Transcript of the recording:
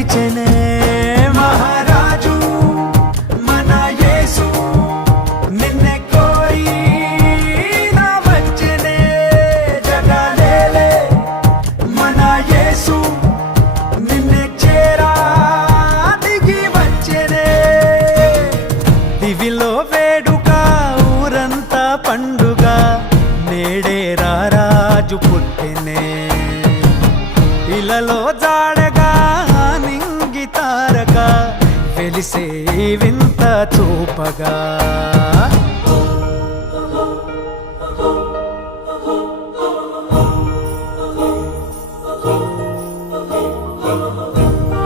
నిలిచెనే మహారాజు మన యేసు నిన్నే కోరి నా వచ్చెనే జగలేలే మన యేసు నిన్నే చేరా దిగి వచ్చెనే దివిలో వేడుక ఊరంతా పండుగ నేడే రారాజు పుట్టెనే ఇలలో జాడగా నింగి తారక వెలిసే వింత చూపగా